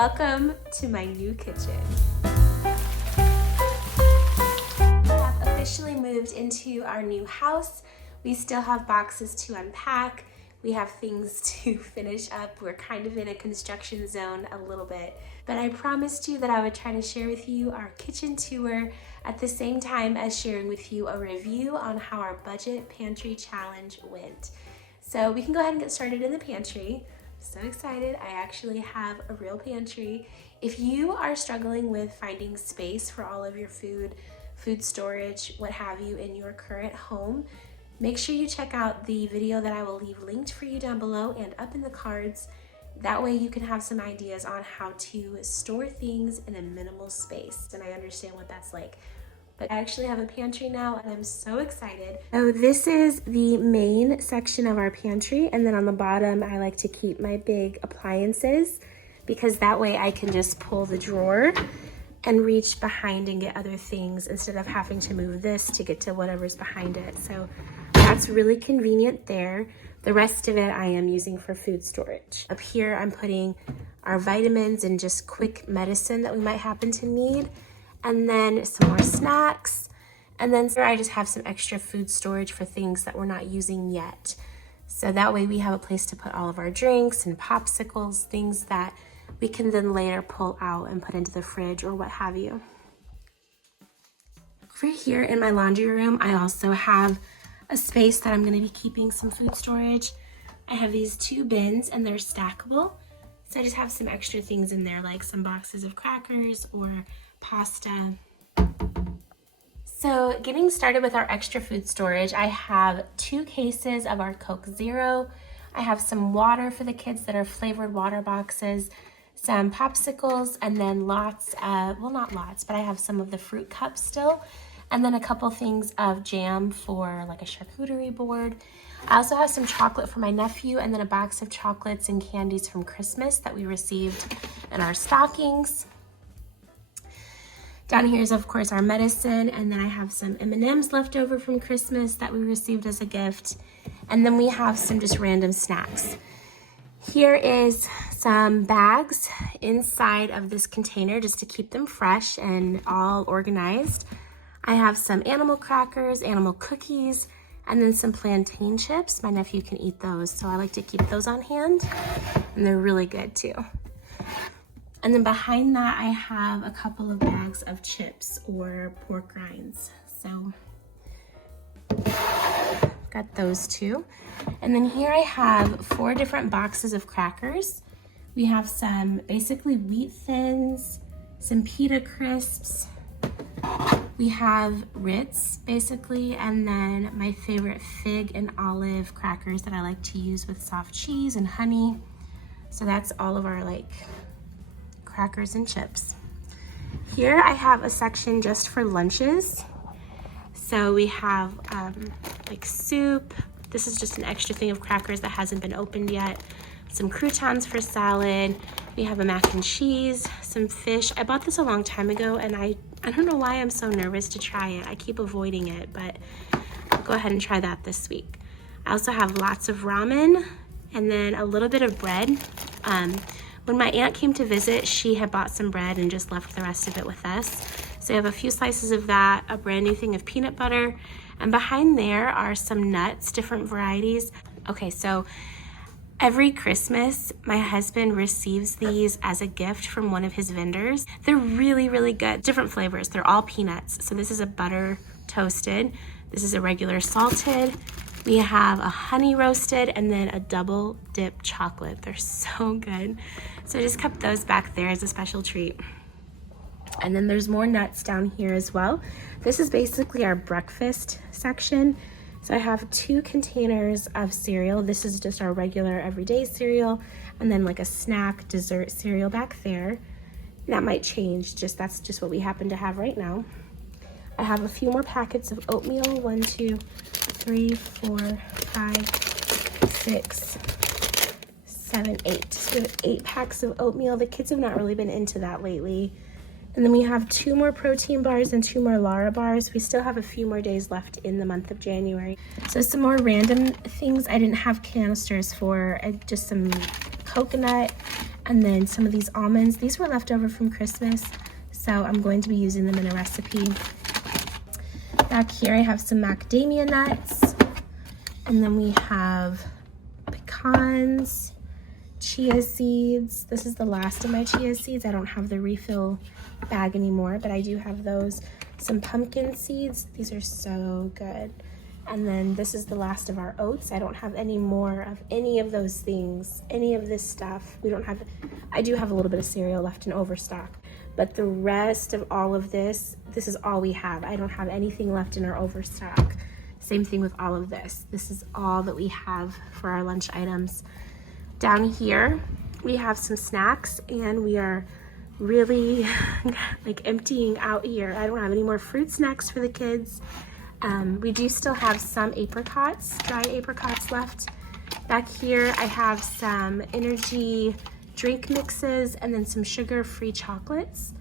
Welcome to my new kitchen. We have officially moved into our new house. We still have boxes to unpack. We have things to finish up. We're kind of in a construction zone a little bit, but I promised you that I would try to share with you our kitchen tour at the same time as sharing with you a review on how our budget pantry challenge went. So we can go ahead and get started in the pantry. So excited, I actually have a real pantry. If you are struggling with finding space for all of your food storage, what have you in your current home, make sure you check out the video that I will leave linked for you down below and up in the cards. That way you can have some ideas on how to store things in a minimal space. And I understand what that's like. But I actually have a pantry now and I'm so excited. So this is the main section of our pantry, and then on the bottom I like to keep my big appliances because that way I can just pull the drawer and reach behind and get other things instead of having to move this to get to whatever's behind it. So that's really convenient there. The rest of it I am using for food storage. Up here I'm putting our vitamins and just quick medicine that we might happen to need. And then some more snacks. And then here I just have some extra food storage for things that we're not using yet. So that way we have a place to put all of our drinks and popsicles, things that we can then later pull out and put into the fridge or what have you. Over here in my laundry room, I also have a space that I'm gonna be keeping some food storage. I have these 2 bins and they're stackable. So I just have some extra things in there like some boxes of crackers or pasta. So getting started with our extra food storage, I have 2 cases of our Coke Zero. I have some water for the kids that are flavored water boxes, some popsicles, and then lots of, well not lots, but I have some of the fruit cups still, and then a couple things of jam for like a charcuterie board. I also have some chocolate for my nephew and then a box of chocolates and candies from Christmas that we received in our stockings. Down here is, of course, our medicine, and then I have some M&Ms left over from Christmas that we received as a gift, and then we have some just random snacks. Here is some bags inside of this container just to keep them fresh and all organized. I have some animal crackers, animal cookies, and then some plantain chips. My nephew can eat those, so I like to keep those on hand, and they're really good too. And then behind that, I have a couple of bags of chips or pork rinds. So, got those too. And then here I have 4 different boxes of crackers. We have some basically wheat thins, some pita crisps. We have Ritz basically, and then my favorite fig and olive crackers that I like to use with soft cheese and honey. So that's all of our like crackers and chips. Here I have a section just for lunches. So we have like soup. This is just an extra thing of crackers that hasn't been opened yet. Some croutons for salad. We have a mac and cheese, some fish. I bought this a long time ago and I don't know why I'm so nervous to try it. I keep avoiding it, but I'll go ahead and try that this week. I also have lots of ramen and then a little bit of bread. When my aunt came to visit, she had bought some bread and just left the rest of it with us. So I have a few slices of that, a brand new thing of peanut butter, and behind there are some nuts, different varieties. Okay, so every Christmas, my husband receives these as a gift from one of his vendors. They're really, really good, different flavors. They're all peanuts. So this is a butter toasted. This is a regular salted. We have a honey roasted and then a double dip chocolate. They're so good. So I just kept those back there as a special treat. And then there's more nuts down here as well. This is basically our breakfast section. So I have 2 containers of cereal. This is just our regular everyday cereal, and then like a snack dessert cereal back there. That might change, that's just what we happen to have right now. I have a few more packets of oatmeal. 1, 2, 3, 4, 5, 6, 7, 8. So we have 8 packs of oatmeal. The kids have not really been into that lately. And then we have 2 more protein bars and 2 more Lara bars. We still have a few more days left in the month of January. So some more random things I didn't have canisters for, just some coconut And then some of these almonds, these were left over from Christmas, so I'm going to be using them in a recipe. Back here I have some macadamia nuts, and then we have pecans, chia seeds. This is the last of my chia seeds. I don't have the refill bag anymore, but I do have those. Some pumpkin seeds. These are so good. And then this is the last of our oats. I don't have any more of any of those things, any of this stuff. We don't have, I do have a little bit of cereal left in overstock, but the rest of all of this is all we have. I don't have anything left in our overstock. Same thing with all of this. This is all that we have for our lunch items. Down here, we have some snacks, and we are really like emptying out here. I don't have any more fruit snacks for the kids. We do still have some apricots, dry apricots left. Back here, I have some energy drink mixes and then some sugar-free chocolates.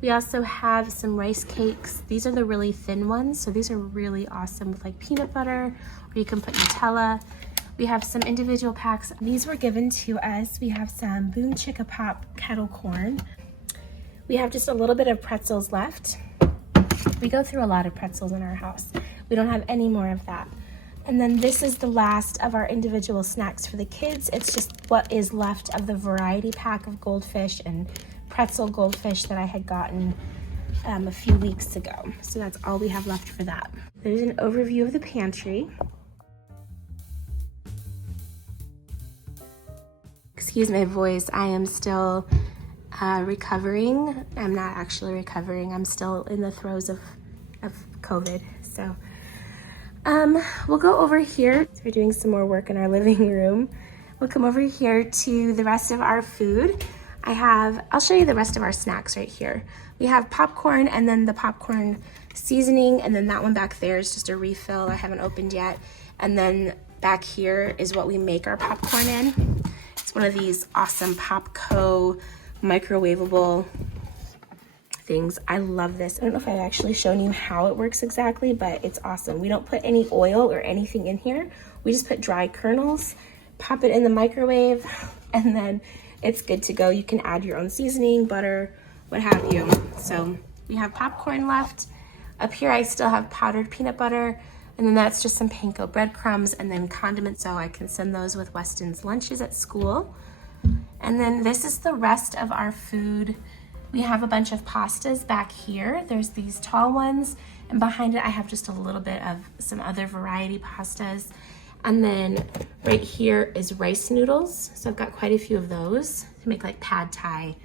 We also have some rice cakes. These are the really thin ones, so these are really awesome with like peanut butter, or you can put Nutella. We have some individual packs. These were given to us. We have some Boom Chicka Pop kettle corn. We have just a little bit of pretzels left. We go through a lot of pretzels in our house. We don't have any more of that. And then this is the last of our individual snacks for the kids. It's just what is left of the variety pack of goldfish and pretzel goldfish that I had gotten a few weeks ago. So that's all we have left for that. There's an overview of the pantry. Excuse my voice, I am still recovering. I'm not actually recovering. I'm still in the throes of COVID. So we'll go over here. We're doing some more work in our living room. We'll come over here to the rest of our food. I'll show you the rest of our snacks right here. We have popcorn, and then the popcorn seasoning, and then that one back there is just a refill I haven't opened yet. And then back here is what we make our popcorn in. It's one of these awesome Popco microwavable things. I love this. I don't know if I've actually shown you how it works exactly, but it's awesome. We don't put any oil or anything in here. We just put dry kernels, pop it in the microwave, and then it's good to go. You can add your own seasoning, butter, what have you. So we have popcorn left. Up here I still have powdered peanut butter, and then that's just some panko breadcrumbs and then condiments, so I can send those with Weston's lunches at school. And then this is the rest of our food. We have a bunch of pastas back here. There's these tall ones, and behind it I have just a little bit of some other variety pastas. And then right here is rice noodles. So I've got quite a few of those to make like pad thai.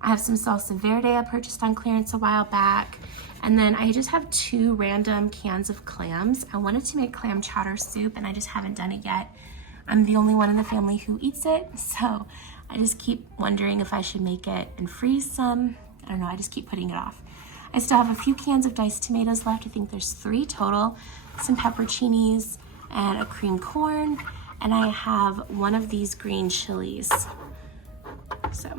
I have some salsa verde I purchased on clearance a while back. And then I just have 2 random cans of clams. I wanted to make clam chowder soup, and I just haven't done it yet. I'm the only one in the family who eats it, so I just keep wondering if I should make it and freeze some. I don't know, I just keep putting it off. I still have a few cans of diced tomatoes left. I think there's 3 total. Some pepperoncinis and a cream corn. And I have one of these green chilies. So.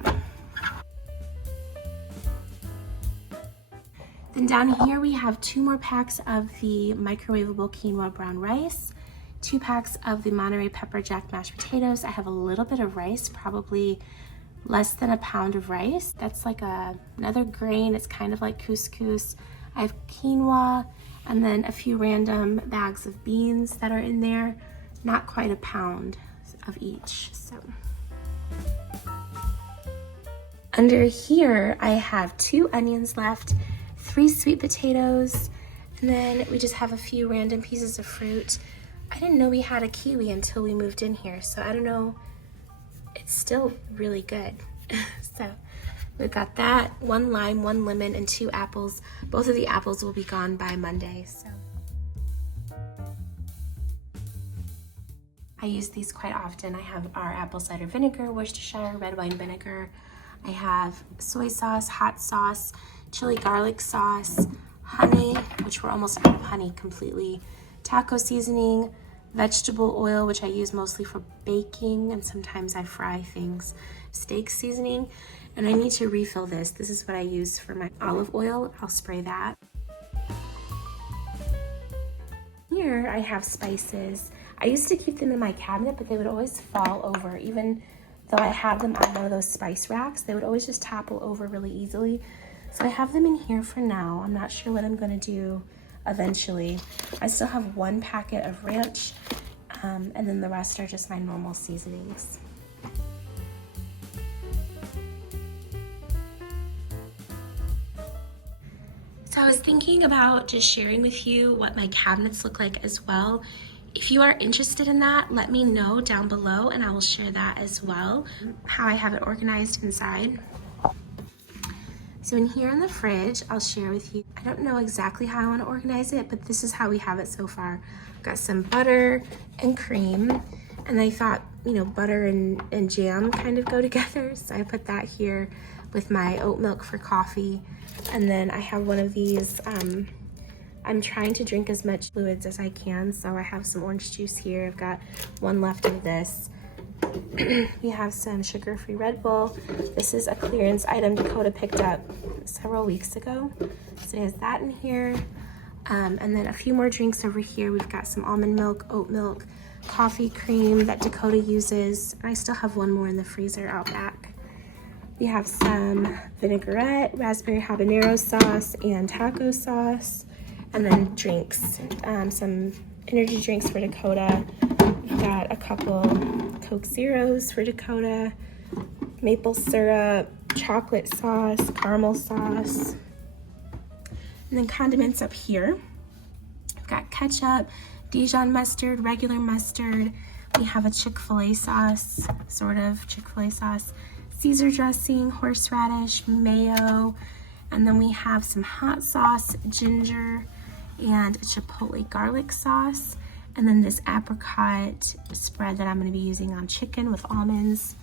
Then down here we have 2 more packs of the microwavable quinoa brown rice, 2 packs of the Monterey pepper jack mashed potatoes. I have a little bit of rice, probably less than a pound of rice. That's like another grain. It's kind of like couscous. I have quinoa, and then a few random bags of beans that are in there. Not quite a pound of each. So under here, I have 2 onions left, 3 sweet potatoes, and then we just have a few random pieces of fruit. I didn't know we had a kiwi until we moved in here, so I don't know. It's still really good. So we've got that, 1 lime, 1 lemon, and 2 apples. Both of the apples will be gone by Monday, so. I use these quite often. I have our apple cider vinegar, Worcestershire, red wine vinegar. I have soy sauce, hot sauce, chili garlic sauce, honey, which we're almost out of honey completely, taco seasoning, vegetable oil, which I use mostly for baking, and sometimes I fry things, steak seasoning, and I need to refill this. This is what I use for my olive oil. I'll spray that. Here I have spices. I used to keep them in my cabinet, but they would always fall over. Even though I have them on one of those spice racks. They would always just topple over really easily. So I have them in here for now. I'm not sure what I'm gonna do eventually. I still have one packet of ranch, and then the rest are just my normal seasonings. So I was thinking about just sharing with you what my cabinets look like as well. If you are interested in that, let me know down below and I will share that as well, how I have it organized inside. So in here in the fridge, I'll share with you, I don't know exactly how I want to organize it, but this is how we have it so far. I've got some butter and cream, and I thought, you know, butter and jam kind of go together, so I put that here with my oat milk for coffee. And then I have one of these, I'm trying to drink as much fluids as I can, so I have some orange juice here. I've got one left of this. We have some sugar-free Red Bull. This is a clearance item Dakota picked up several weeks ago. So it has that in here. And then a few more drinks over here. We've got some almond milk, oat milk, coffee cream that Dakota uses. I still have one more in the freezer out back. We have some vinaigrette, raspberry habanero sauce, and taco sauce. And then drinks, some energy drinks for Dakota. We've got a couple Coke Zeros for Dakota, maple syrup, chocolate sauce, caramel sauce, and then condiments up here. We've got ketchup, Dijon mustard, regular mustard. We have a Chick-fil-A sauce, sort of Chick-fil-A sauce, Caesar dressing, horseradish, mayo, and then we have some hot sauce, ginger, and a chipotle garlic sauce. And then this apricot spread that I'm going to be using on chicken with almonds.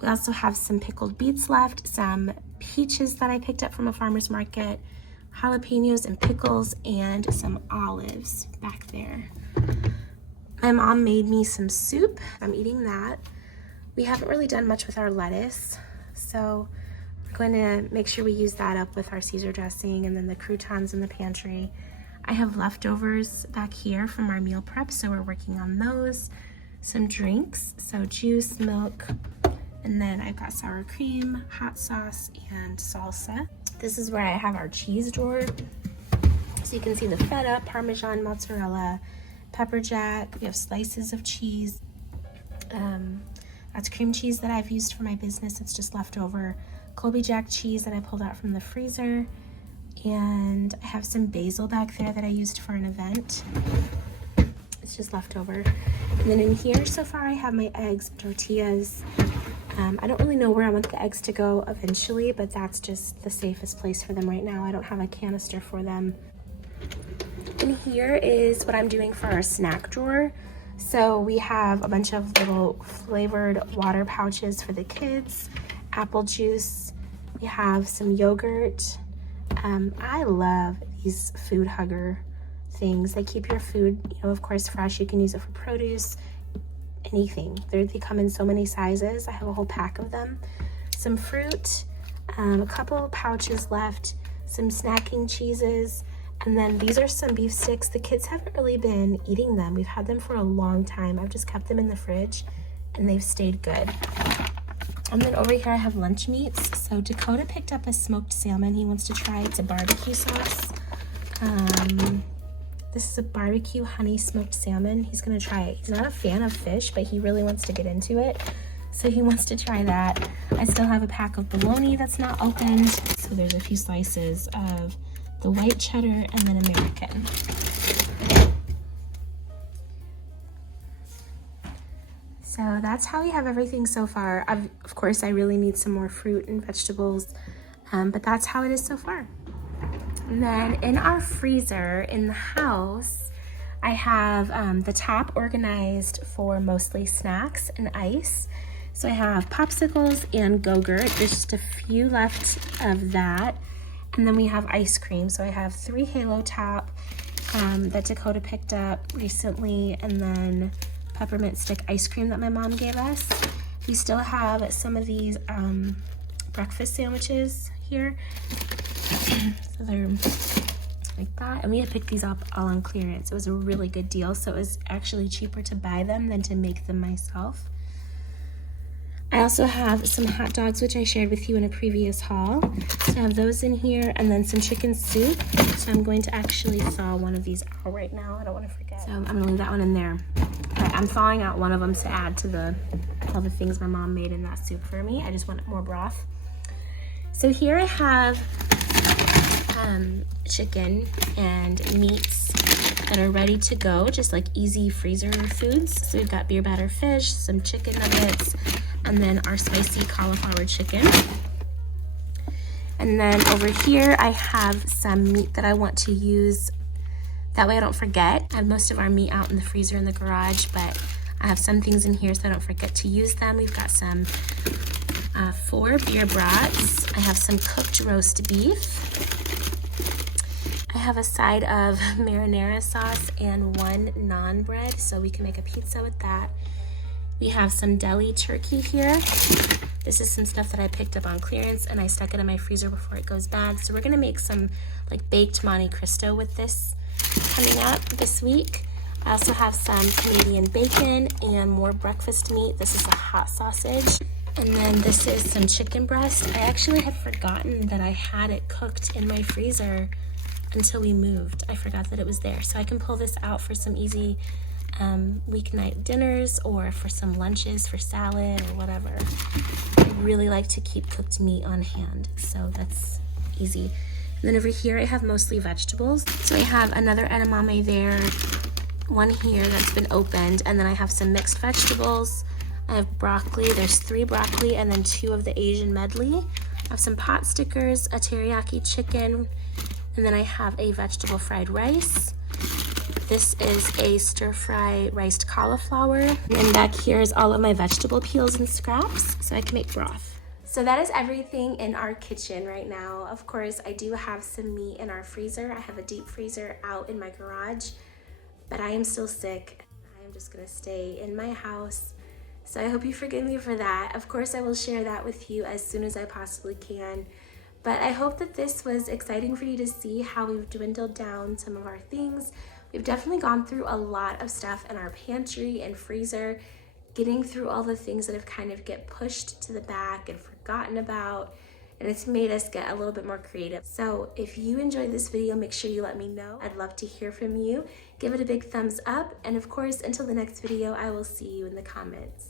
We also have some pickled beets left, some peaches that I picked up from a farmer's market, jalapenos and pickles, and some olives back there. My mom made me some soup. I'm eating that. We haven't really done much with our lettuce, so we're going to make sure we use that up with our Caesar dressing and then the croutons in the pantry. I have leftovers back here from our meal prep, so we're working on those. Some drinks, so juice, milk, and then I've got sour cream, hot sauce, and salsa. This is where I have our cheese drawer. So you can see the feta, Parmesan, mozzarella, pepper jack. We have slices of cheese. That's cream cheese that I've used for my business. It's just leftover Colby Jack cheese that I pulled out from the freezer. And I have some basil back there that I used for an event. It's just leftover. And then in here so far I have my eggs, tortillas. I don't really know where I want the eggs to go eventually, but that's just the safest place for them right now. I don't have a canister for them. And here is what I'm doing for our snack drawer. So we have a bunch of little flavored water pouches for the kids, apple juice. We have some yogurt. I love these food hugger things. They keep your food, you know, of course, fresh. You can use it for produce, anything. They come in so many sizes. I have a whole pack of them. Some fruit, a couple pouches left, some snacking cheeses, and then these are some beef sticks. The kids haven't really been eating them. We've had them for a long time. I've just kept them in the fridge and they've stayed good. And then over here I have lunch meats. So Dakota picked up a smoked salmon he wants to try. It's a barbecue sauce. This is a barbecue honey smoked salmon. He's gonna try it. He's not a fan of fish, but he really wants to get into it. So he wants to try that. I still have a pack of bologna that's not opened. So there's a few slices of the white cheddar and then American. So that's how we have everything so far. Of course, I really need some more fruit and vegetables, but that's how it is so far. And then in our freezer in the house, I have the top organized for mostly snacks and ice. So I have popsicles and Go-Gurt. There's just a few left of that. And then we have ice cream. So I have 3 Halo Top that Dakota picked up recently, and then peppermint stick ice cream that my mom gave us. We still have some of these breakfast sandwiches here. So they're like that. And we had picked these up all on clearance. It was a really good deal. So it was actually cheaper to buy them than to make them myself. I also have some hot dogs, which I shared with you in a previous haul. So I have those in here, and then some chicken soup. So I'm going to actually thaw one of these out right now. I don't want to forget. So I'm gonna leave that one in there. But I'm thawing out one of them to add to all the things my mom made in that soup for me. I just want more broth. So here I have chicken and meats that are ready to go, just like easy freezer foods. So we've got beer batter fish, some chicken nuggets, and then our spicy cauliflower chicken. And then over here I have some meat that I want to use, that way I don't forget. I have most of our meat out in the freezer in the garage, but I have some things in here so I don't forget to use them. We've got some 4 beer brats. I have some cooked roast beef. I have a side of marinara sauce and 1 naan bread, so we can make a pizza with that. We have some deli turkey here. This is some stuff that I picked up on clearance and I stuck it in my freezer before it goes bad. So we're gonna make some like baked Monte Cristo with this coming up this week. I also have some Canadian bacon and more breakfast meat. This is a hot sausage. And then this is some chicken breast. I actually had forgotten that I had it cooked in my freezer until we moved. I forgot that it was there. So I can pull this out for some easy weeknight dinners or for some lunches for salad or whatever. I really like to keep cooked meat on hand, so that's easy. And then over here I have mostly vegetables. So I have another edamame there, one here that's been opened, and then I have some mixed vegetables. I have broccoli, there's 3 broccoli and then 2 of the Asian medley. I have some pot stickers, a teriyaki chicken, and then I have a vegetable fried rice. This is a stir-fry riced cauliflower. And back here is all of my vegetable peels and scraps, so I can make broth. So that is everything in our kitchen right now. Of course, I do have some meat in our freezer. I have a deep freezer out in my garage, but I am still sick. I am just gonna stay in my house. So I hope you forgive me for that. Of course, I will share that with you as soon as I possibly can. But I hope that this was exciting for you to see how we've dwindled down some of our things. We've definitely gone through a lot of stuff in our pantry and freezer, getting through all the things that have kind of get pushed to the back and forgotten about, and it's made us get a little bit more creative. So if you enjoyed this video, make sure you let me know. I'd love to hear from you. Give it a big thumbs up, and of course, until the next video, I will see you in the comments.